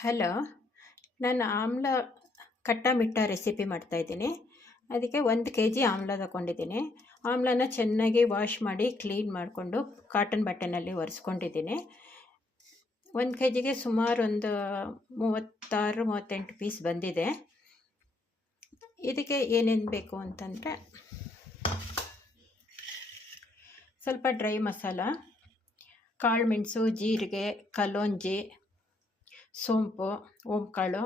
Hello, ನಾನು ಆಮ್ಲ ಖಟ್ಟ ಮಿಠ್ಠ recipe ಮಾಡ್ತಾಯಿದ್ದೀನಿ. ಅದಕ್ಕೆ 1 kg ಆಮ್ಲ ತಗೊಂಡಿದ್ದೀನಿ. ಆಮ್ಲನ ಚೆನ್ನಾಗಿ ವಾಶ್ ಮಾಡಿ ಕ್ಲೀನ್ ಮಾಡಿಕೊಂಡು ಕಾಟನ್ ಬಟ್ಟೆನಲ್ಲಿ ಒರೆಸ್ಕೊಂಡಿದ್ದೀನಿ. 1 kgಗೆ ಸುಮಾರು ಒಂದು 36-38 ಪೀಸ್ ಬಂದಿದೆ. ಇದಕ್ಕೆ ಏನೇನು ಬೇಕು ಅಂತಂದರೆ, ಸ್ವಲ್ಪ ಡ್ರೈ ಮಸಾಲ, ಕಾಳು ಮೆಣಸು, ಜೀರಿಗೆ, ಕಲೋಂಜಿ, ಸೋಂಪು, ಓಂಕಾಳು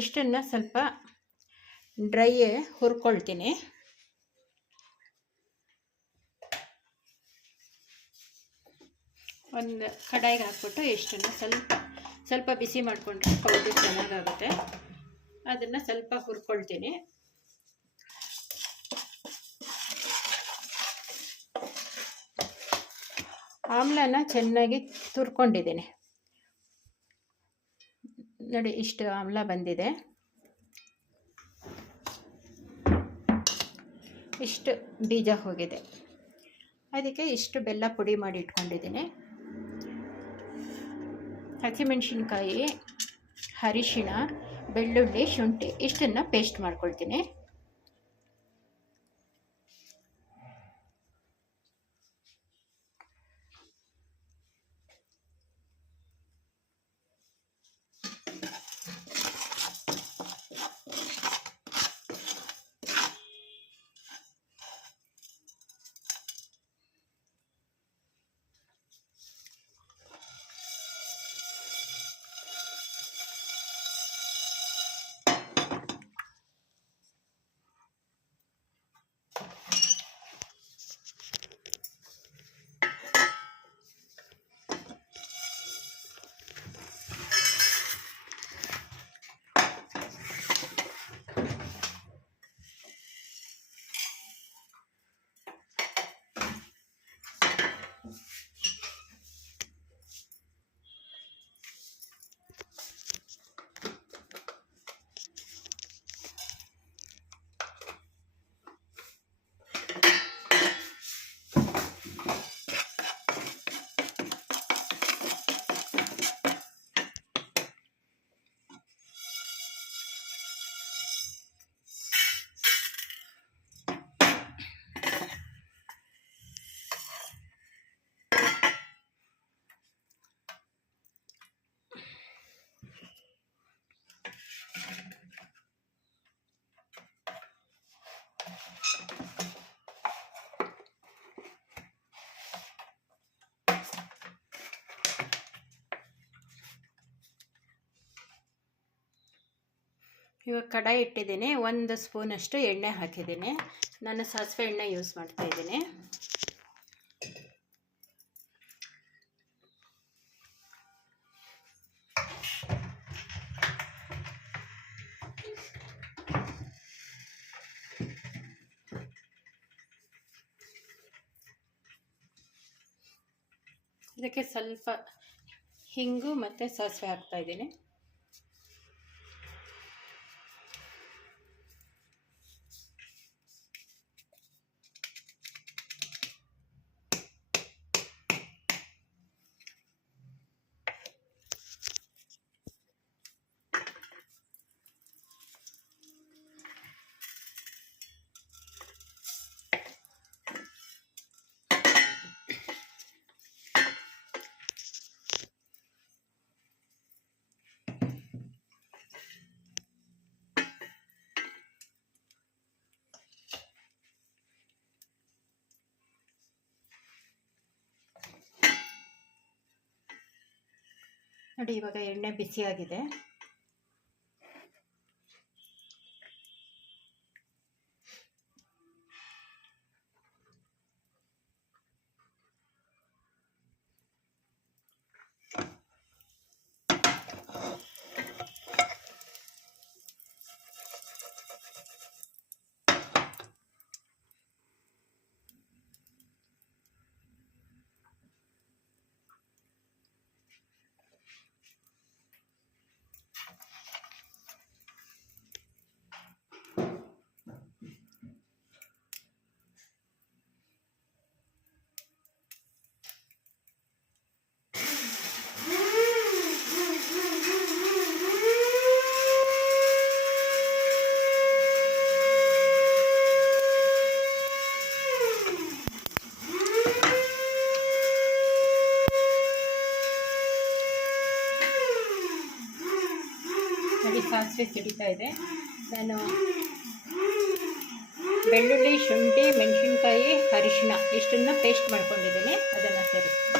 ಇಷ್ಟನ್ನು ಸ್ವಲ್ಪ ಡ್ರೈ ಹುರ್ಕೊಳ್ತೀನಿ. ಒಂದು ಕಡಾಯಿಗೆ ಹಾಕ್ಬಿಟ್ಟು ಇಷ್ಟನ್ನು ಸ್ವಲ್ಪ ಬಿಸಿ ಮಾಡಿಕೊಂಡ್ರೆ ಪೌಡರ್ ಚೆನ್ನಾಗಾಗುತ್ತೆ. ಅದನ್ನು ಸ್ವಲ್ಪ ಹುರ್ಕೊಳ್ತೀನಿ. ಆಮ್ಲನ ಚೆನ್ನಾಗಿ ತುರ್ಕೊಂಡಿದ್ದೀನಿ. ನೋಡಿ, ಇಷ್ಟು ಆಮ್ಲ ಬಂದಿದೆ. ಇಷ್ಟು ಬೀಜ ಹೋಗಿದೆ. ಅದಕ್ಕೆ ಇಷ್ಟು ಬೆಲ್ಲ ಪುಡಿ ಮಾಡಿ ಇಟ್ಕೊಂಡಿದ್ದೀನಿ. ಹಸಿಮೆಣಸಿನ್ಕಾಯಿ, ಅರಿಶಿಣ, ಬೆಳ್ಳುಳ್ಳಿ, ಶುಂಠಿ ಇಷ್ಟನ್ನು ಪೇಸ್ಟ್ ಮಾಡ್ಕೊಳ್ತೀನಿ. ಇವಾಗ ಕಡಾಯಿ ಇಟ್ಟಿದ್ದೀನಿ. 1 ಸ್ಪೂನಷ್ಟು ಎಣ್ಣೆ ಹಾಕಿದ್ದೀನಿ. ನಾನು ಸಾಸಿವೆ ಎಣ್ಣೆ ಯೂಸ್ ಮಾಡ್ತಾಯಿದ್ದೀನಿ. ಇದಕ್ಕೆ ಸ್ವಲ್ಪ ಹಿಂಗು ಮತ್ತು ಸಾಸಿವೆ ಹಾಕ್ತಾಯಿದ್ದೀನಿ. ನೋಡಿ, ಇವಾಗ ಎಣ್ಣೆ ಬಿಸಿಯಾಗಿದೆ. ನೋಡಿ ಸಾಸಿವೆ ಸಿಡಿತಾ ಇದೆ. ನಾನು ಬೆಳ್ಳುಳ್ಳಿ, ಶುಂಠಿ, ಮೆಣಸಿನ್ಕಾಯಿ, ಅರಿಶಿನ ಇಷ್ಟನ್ನು ಪೇಸ್ಟ್ ಮಾಡ್ಕೊಂಡಿದ್ದೀನಿ. ಅದನ್ನು ಸೇರಿಸ್ತೀನಿ.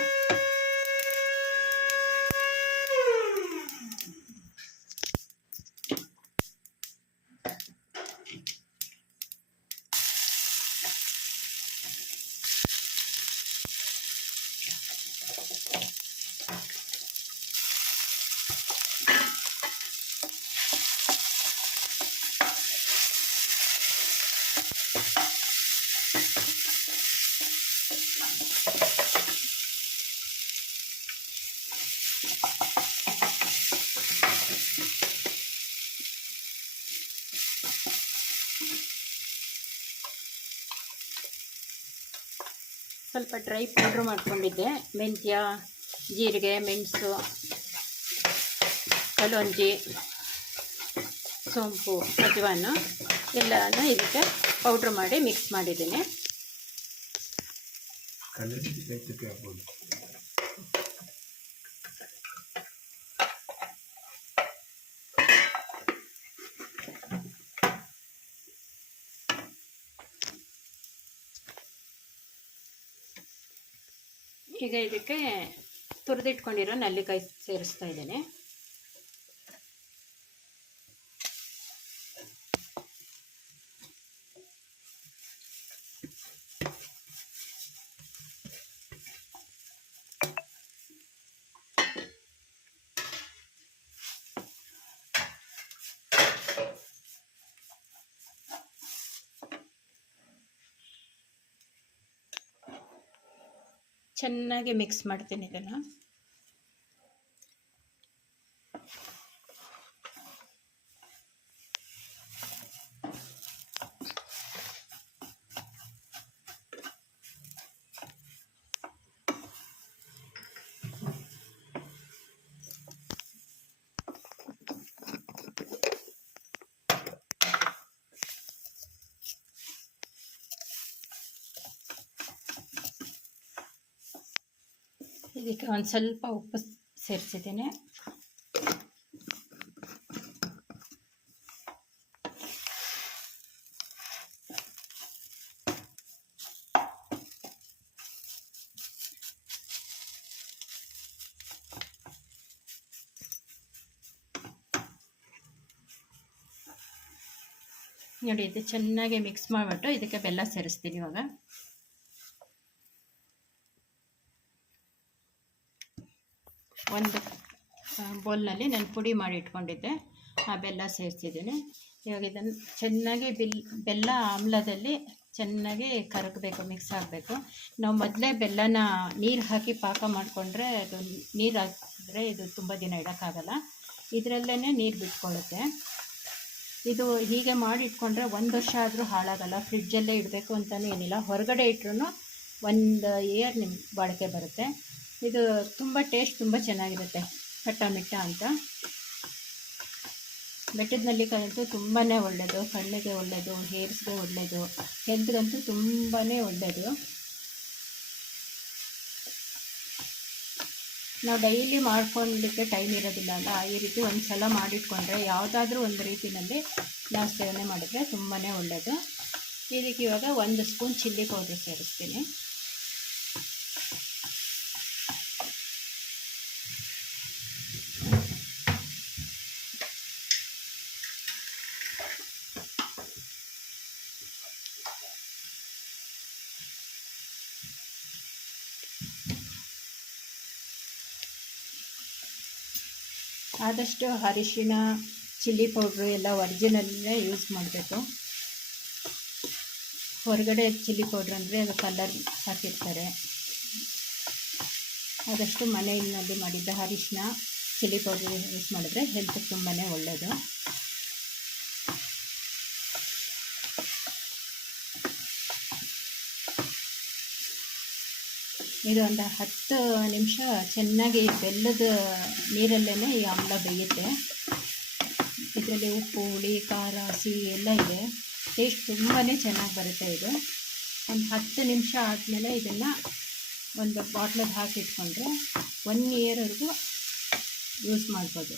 ಸ್ವಲ್ಪ ಡ್ರೈ ಪೌಡ್ರ್ ಮಾಡ್ಕೊಂಡಿದ್ದೆ. ಮೆಂತ್ಯ, ಜೀರಿಗೆ, ಮೆಣಸು, ಕಲೋಂಜಿ, ಸೋಂಪು, ಅಜವಾನು ಎಲ್ಲನೂ ಇದಕ್ಕೆ ಪೌಡ್ರ್ ಮಾಡಿ ಮಿಕ್ಸ್ ಮಾಡಿದ್ದೀನಿ. ಈಗ ಇದಕ್ಕೆ ತುರಿದಿಟ್ಕೊಂಡಿರೋ ನಲ್ಲಿಕಾಯಿ ಸೇರಿಸ್ತಾ ಇದ್ದೀನಿ. ಚೆನ್ನಾಗಿ ಮಿಕ್ಸ್ ಮಾಡ್ತೀನಿ ಇದನ್ನು. ಇದಕ್ಕೆ ಒಂದು ಸ್ವಲ್ಪ ಉಪ್ಪು ಸೇರಿಸಿದ್ದೀನಿ. ನೋಡಿ, ಇದು ಚೆನ್ನಾಗಿ ಮಿಕ್ಸ್ ಮಾಡಿಬಿಟ್ಟು ಇದಕ್ಕೆ ಬೆಲ್ಲ ಸೇರಿಸ್ತೀನಿ. ಇವಾಗ ಒಂದು ಬೌಲ್ನಲ್ಲಿ ನಾನು ಪುಡಿ ಮಾಡಿ ಇಟ್ಕೊಂಡಿದ್ದೆ, ಆ ಬೆಲ್ಲ ಸೇರಿಸಿದ್ದೀನಿ. ಇವಾಗ ಇದನ್ನು ಚೆನ್ನಾಗಿ ಬೆಲ್ಲ ಆಮ್ಲದಲ್ಲಿ ಚೆನ್ನಾಗಿ ಕರಗಬೇಕು, ಮಿಕ್ಸ್ ಆಗಬೇಕು. ನಾವು ಮೊದಲೇ ಬೆಲ್ಲನ ನೀರು ಹಾಕಿ ಪಾಕ ಮಾಡಿಕೊಂಡ್ರೆ ಅದು ನೀರು ಹಾಕಿದ್ರೆ ಇದು ತುಂಬ ದಿನ ಇಡೋಕ್ಕಾಗಲ್ಲ. ಇದರಲ್ಲೇ ನೀರು ಬಿಟ್ಕೊಳ್ಳುತ್ತೆ. ಇದು ಹೀಗೆ ಮಾಡಿ ಇಟ್ಕೊಂಡ್ರೆ 1 ವರ್ಷ ಆದರೂ ಹಾಳಾಗಲ್ಲ. ಫ್ರಿಡ್ಜಲ್ಲೇ ಇಡಬೇಕು ಅಂತಲೂ ಏನಿಲ್ಲ, ಹೊರಗಡೆ ಇಟ್ಟರೂ 1 ಇಯರ್ ನಿಮ್ಗೆ ಬಾಳಿಕೆ ಬರುತ್ತೆ. ಇದು ತುಂಬ ಟೇಸ್ಟ್ ತುಂಬ ಚೆನ್ನಾಗಿರುತ್ತೆ. ಖಟ್ಟ ಮಿಟ್ಟ ಅಂತ. ಬೆಟ್ಟದ ನೆಲ್ಲಿಕಾಯಿ ಅಂತೂ ತುಂಬಾ ಒಳ್ಳೆಯದು, ಕಣ್ಣಿಗೆ ಒಳ್ಳೆಯದು, ಹೇರ್ಸ್ಗೆ ಒಳ್ಳೆಯದು, ಹೆಲ್ತ್ಗಂತೂ ತುಂಬಾ ಒಳ್ಳೆಯದು. ನಾವು ಡೈಲಿ ಮಾಡ್ಕೊಳ್ಳಲಿಕ್ಕೆ ಟೈಮ್ ಇರೋದಿಲ್ಲ ಅಲ್ಲ, ಈ ರೀತಿ ಒಂದು ಸಲ ಮಾಡಿಟ್ಕೊಂಡ್ರೆ ಯಾವುದಾದ್ರೂ ಒಂದು ರೀತಿಯಲ್ಲಿ ನಾವು ಸೇವನೆ ಮಾಡಿದರೆ ತುಂಬಾ ಒಳ್ಳೆಯದು. ಇದಕ್ಕೆ ಇವಾಗ 1 ಸ್ಪೂನ್ ಚಿಲ್ಲಿ ಪೌಡ್ರ್ ಸೇರಿಸ್ತೀನಿ. ಆದಷ್ಟು ಅರಿಶಿಣ, ಚಿಲ್ಲಿ ಪೌಡ್ರು ಎಲ್ಲ ಒರಿಜಿನಲ್ಲೇ ಯೂಸ್ ಮಾಡಬೇಕು. ಹೊರಗಡೆ ಚಿಲ್ಲಿ ಪೌಡ್ರ್ ಅಂದರೆ ಅದು ಕಲರ್ ಹಾಕಿರ್ತಾರೆ. ಆದಷ್ಟು ಮನೆಯಲ್ಲಿ ಮಾಡಿದ್ದ ಅರಿಶಿಣ, ಚಿಲ್ಲಿ ಪೌಡ್ರ್ ಯೂಸ್ ಮಾಡಿದ್ರೆ ಹೆಲ್ತ್ಗೆ ತುಂಬಾ ಒಳ್ಳೆಯದು. ಇದು ಒಂದು 10 ನಿಮಿಷ ಚೆನ್ನಾಗಿ ಬೆಲ್ಲದ ನೀರಲ್ಲೇ ಈ ಆಮ್ಲ ಬೇಯುತ್ತೆ. ಇದರಲ್ಲಿ ಉಪ್ಪು, ಹುಳಿ, ಖಾರ, ಸಿಹಿ ಎಲ್ಲ ಇದೆ. ಟೇಸ್ಟ್ ತುಂಬಾ ಚೆನ್ನಾಗಿ ಬರುತ್ತೆ. ಇದು ಒಂದು 10 ನಿಮಿಷ ಆದಮೇಲೆ ಇದನ್ನು ಒಂದು ಬಾಟ್ಲಿಗೆ ಹಾಕಿಟ್ಕೊಂಡ್ರೆ 1 ಇಯರ್ವರೆಗೂ ಯೂಸ್ ಮಾಡ್ಬೋದು.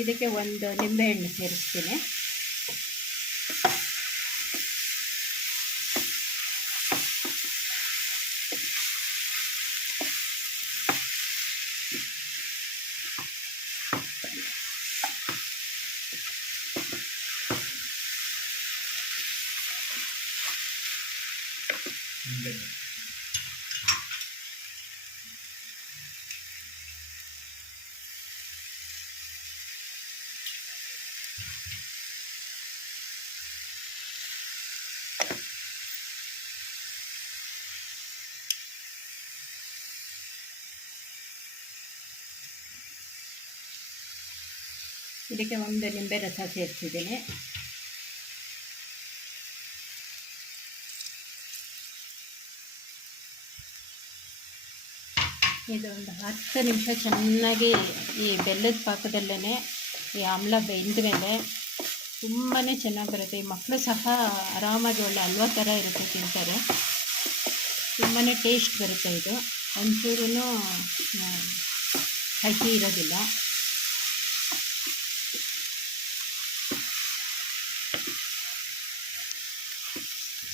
ಇದಕ್ಕೆ ಒಂದು ನಿಂಬೆಹಣ್ಣು ಸೇರಿಸ್ತೀನಿ. ಇದಕ್ಕೆ ಒಂದು ನಿಂಬೆ ರಸ ಸೇರಿಸಿದ್ದೀನಿ. ಇದು ಒಂದು 10 ನಿಮಿಷ ಚೆನ್ನಾಗಿ ಈ ಬೆಲ್ಲದ ಪಾಕದಲ್ಲೇ ಈ ಆಮ್ಲ ಬೆಂದ ಮೇಲೆ ತುಂಬಾ ಚೆನ್ನಾಗಿ ಬರುತ್ತೆ. ಈ ಮಕ್ಕಳು ಸಹ ಆರಾಮಾಗಿ ಒಳ್ಳೆ ಹಲ್ವಾ ಥರ ಇರುತ್ತೆ, ತಿಂತಾರೆ. ತುಂಬಾ ಟೇಸ್ಟ್ ಬರುತ್ತೆ. ಇದು ಒಂಚೂರೂ ಕಹಿ ಇರೋದಿಲ್ಲ.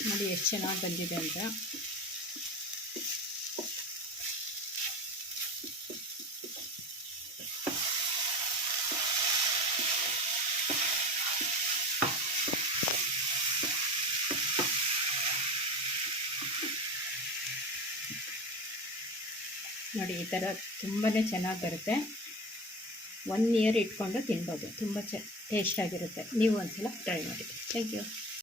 ನೋಡಿ ಎಷ್ಟು ಚೆನ್ನಾಗಿ ಬಂದಿದೆ ಅಂತ. ನೋಡಿ ಈ ಥರ ತುಂಬಾ ಚೆನ್ನಾಗಿ ಬರುತ್ತೆ. 1 ಇಯರ್ ಇಟ್ಕೊಂಡು ತಿನ್ಬೋದು. ತುಂಬ ಟೇಸ್ಟಾಗಿರುತ್ತೆ. ನೀವು ಒಂದು ಸಲ ಟ್ರೈ ಮಾಡಿ. Thank you.